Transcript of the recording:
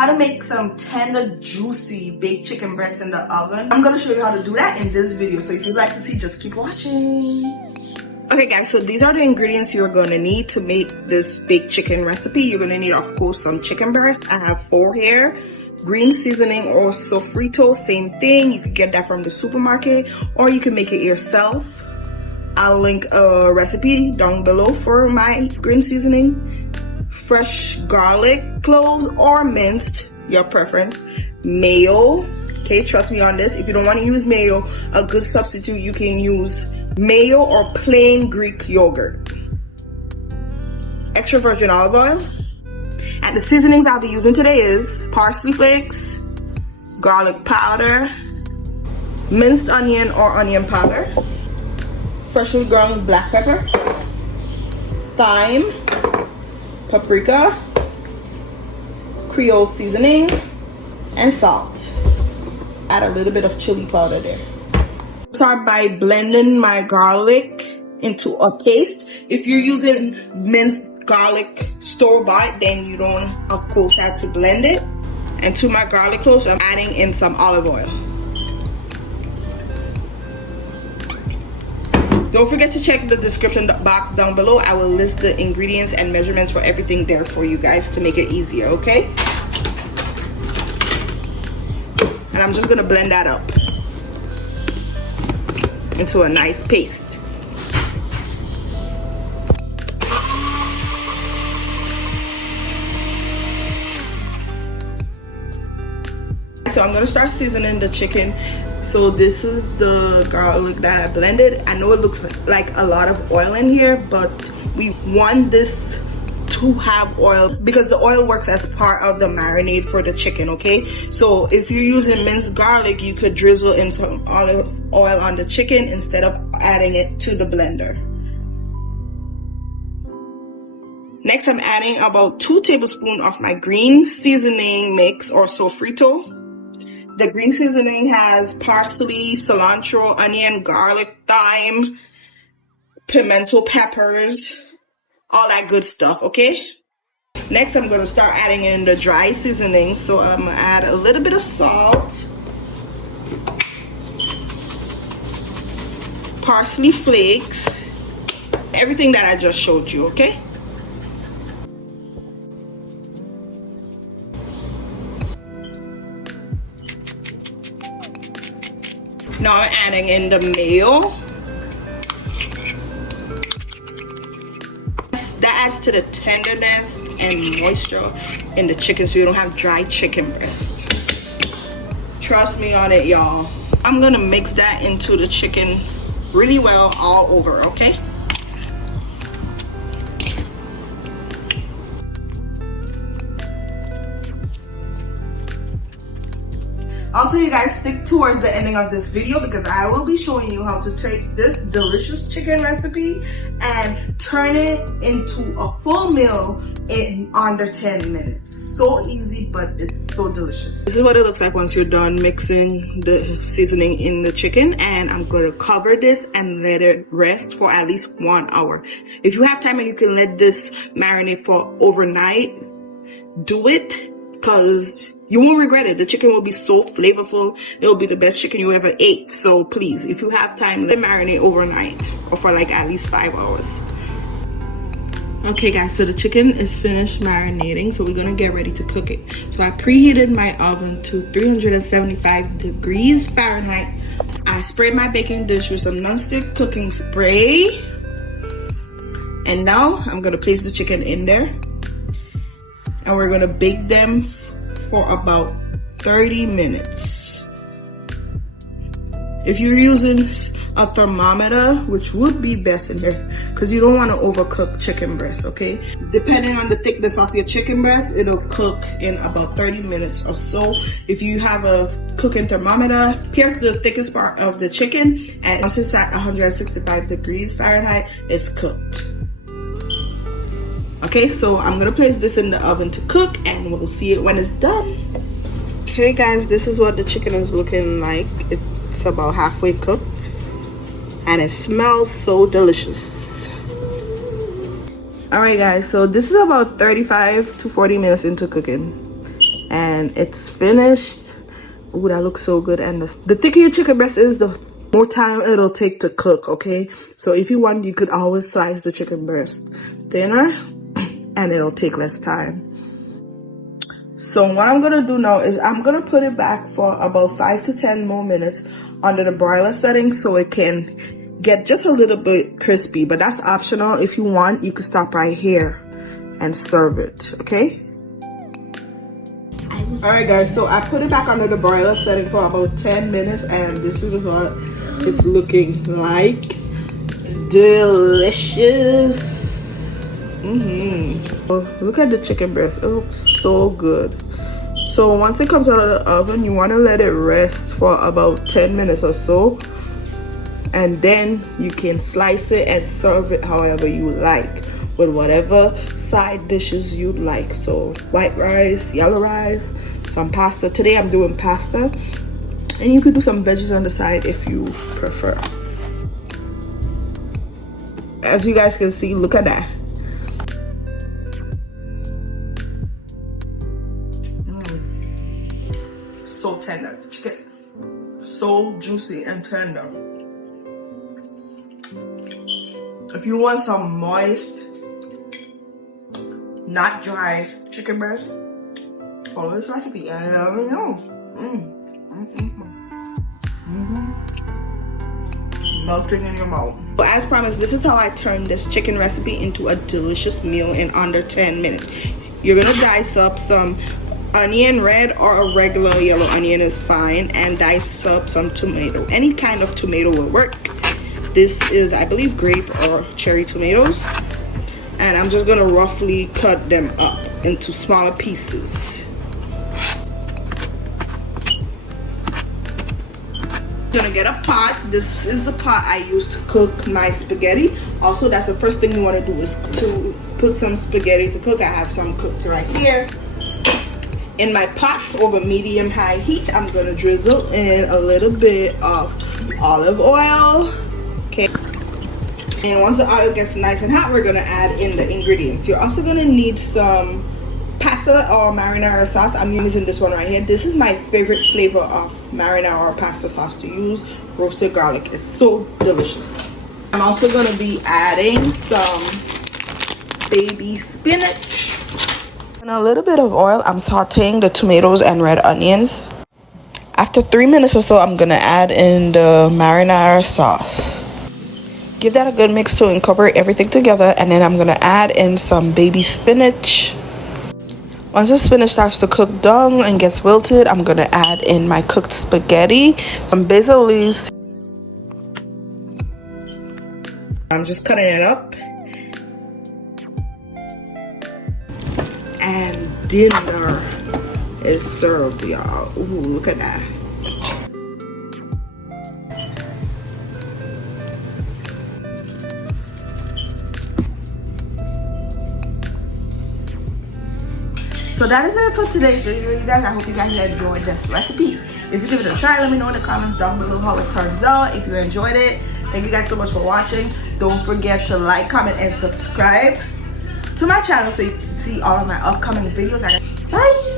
how to make some tender, juicy baked chicken breast in the oven. I'm gonna show you how to do that in this video. So if you'd like to see, just keep watching. Okay guys, so these are the ingredients you're gonna need to make this baked chicken recipe. You're gonna need, of course, some chicken breast. I have 4 here. Green seasoning or sofrito, same thing. You can get that from the supermarket or you can make it yourself. I'll link a recipe down below for my green seasoning. Fresh garlic, cloves or minced, your preference. Mayo, okay, trust me on this. If you don't want to use mayo, a good substitute, you can use mayo or plain Greek yogurt. Extra virgin olive oil. And the seasonings I'll be using today is parsley flakes, garlic powder, minced onion or onion powder, freshly ground black pepper, thyme, paprika, Creole seasoning, and salt. Add a little bit of chili powder there. Start by blending my garlic into a paste. If you're using minced garlic store-bought, then you don't, of course, have to blend it. And to my garlic cloves, I'm adding in some olive oil. Don't forget to check the description box down below. I will list the ingredients and measurements for everything there for you guys to make it easier, okay? And I'm just gonna blend that up into a nice paste. So I'm gonna start seasoning the chicken. So this is the garlic that I blended. I know it looks like a lot of oil in here, but we want this to have oil because the oil works as part of the marinade for the chicken, okay? So if you're using minced garlic, you could drizzle in some olive oil on the chicken instead of adding it to the blender. Next, I'm adding about 2 tablespoons of my green seasoning mix or sofrito. The green seasoning has parsley, cilantro, onion, garlic, thyme, pimento peppers, all that good stuff, okay? Next, I'm gonna start adding in the dry seasoning. So I'm gonna add a little bit of salt, parsley flakes, everything that I just showed you, okay? Now I'm adding in the mayo. That adds to the tenderness and moisture in the chicken so you don't have dry chicken breast. Trust me on it, y'all. I'm gonna mix that into the chicken really well all over, okay? Also, you guys, stick towards the ending of this video because I will be showing you how to take this delicious chicken recipe and turn it into a full meal in under 10 minutes. So easy, but it's so delicious. This is what it looks like once you're done mixing the seasoning in the chicken, and I'm going to cover this and let it rest for at least 1 hour. If you have time and you can let this marinate for overnight, do it because you won't regret it. The chicken will be so flavorful. It will be the best chicken you ever ate. So please, if you have time, let it marinate overnight or for like at least 5 hours. Okay guys, so the chicken is finished marinating. So we're gonna get ready to cook it. So I preheated my oven to 375 degrees Fahrenheit. I sprayed my baking dish with some nonstick cooking spray. And now I'm gonna place the chicken in there. And we're gonna bake them for about 30 minutes. If you're using a thermometer, which would be best in here, because you don't want to overcook chicken breast, okay? Depending on the thickness of your chicken breast, it'll cook in about 30 minutes or so. If you have a cooking thermometer, pierce the thickest part of the chicken, and once it's at 165 degrees Fahrenheit, it's cooked. Okay, so I'm gonna place this in the oven to cook and we'll see it when it's done. Okay guys, this is what the chicken is looking like. It's about halfway cooked and it smells so delicious. Alright guys, so this is about 35 to 40 minutes into cooking and and it's finished. Ooh, that looks so good. And the thicker your chicken breast is, the more time it'll take to cook, okay? So if you want, you could always slice the chicken breast thinner and it'll take less time. So what I'm gonna do now is I'm gonna put it back for about 5 to 10 more minutes under the broiler setting so it can get just a little bit crispy, but that's optional. If you want, you can stop right here and serve it, okay? Alright guys, so I put it back under the broiler setting for about 10 minutes and this is what it's looking like. Delicious. Oh, look at the chicken breast. It looks so good. So once it comes out of the oven, you want to let it rest for about 10 minutes or so, and then you can slice it and serve it however you like, with whatever side dishes you'd like. So white rice, yellow rice, some pasta. Today I'm doing pasta, and you could do some veggies on the side if you prefer. As you guys can see, look at that. So tender, chicken, so juicy and tender. If you want some moist, not dry chicken breast, follow this recipe and let me know. Melting in your mouth. So as promised, this is how I turned this chicken recipe into a delicious meal in under 10 minutes. You're gonna dice up some onion, red or a regular yellow onion is fine, and dice up some tomato. Any kind of tomato will work. This is, I believe, grape or cherry tomatoes, and I'm just gonna roughly cut them up into smaller pieces. Gonna get a pot. This is the pot I use to cook my spaghetti. Also, that's the first thing you want to do is to put some spaghetti to cook. I have some cooked right here. In my pot over medium-high heat, I'm gonna drizzle in a little bit of olive oil. Okay, and once the oil gets nice and hot, we're gonna add in the ingredients. You're also gonna need some pasta or marinara sauce. I'm using this one right here. This is my favorite flavor of marinara or pasta sauce to use. Roasted garlic is so delicious. I'm also gonna be adding some baby spinach. And a little bit of oil, I'm sauteing the tomatoes and red onions. After 3 minutes or so, I'm gonna add in the marinara sauce. Give that a good mix to incorporate everything together, and then I'm gonna add in some baby spinach. Once the spinach starts to cook down and gets wilted, I'm gonna add in my cooked spaghetti, some basil leaves. I'm just cutting it up. And dinner is served, y'all. Ooh, look at that. So that is it for today's video, you guys. I hope you guys enjoyed this recipe. If you give it a try, let me know in the comments down below how it turns out. If you enjoyed it, thank you guys so much for watching. Don't forget to like, comment, and subscribe to my channel so you can see all of my upcoming videos. Bye.